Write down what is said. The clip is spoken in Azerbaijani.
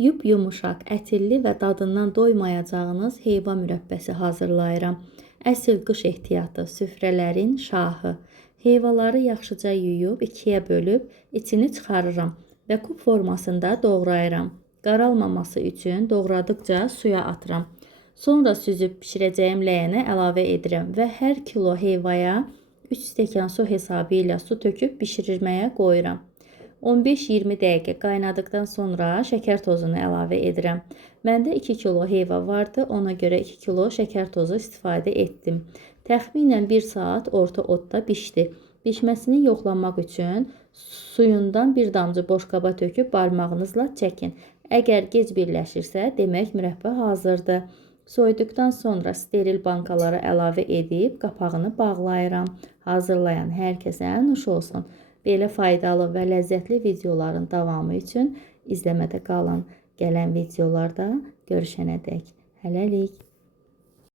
Yumuşaq, ətirli və dadından doymayacağınız heyva mürəbbəsi hazırlayıram. Əsl qış ehtiyatı, süfrələrin şahı. Heyvaları yaxşıca yuyub, ikiyə bölüb, içini çıxarıram və kub formasında doğrayıram. Qaralmaması üçün doğradıqca suya atıram. Sonra süzüb bişirəcəyim ləyənə əlavə edirəm və hər kilo heyvaya 3 stəkan su hesabı ilə su töküb bişirməyə qoyuram. 15-20 dəqiqə qaynadıqdan sonra şəkər tozunu əlavə edirəm. Məndə 2 kilo heyva vardı, ona görə 2 kilo şəkər tozu istifadə etdim. Təxminən 1 saat orta odda bişdi. Bişməsini yoxlamaq üçün suyundan bir damcı boşqaba töküb barmağınızla çəkin. Əgər gec birləşirsə, demək mürəbbə hazırdır. Soyuduqdan sonra steril bankalara əlavə edib qapağını bağlayıram. Hazırlayan hər kəsə nuş olsun. Belə faydalı və ləzzətli videoların davamı üçün izləmədə qalın. Gələn videolarda görüşənədək. Hələlik.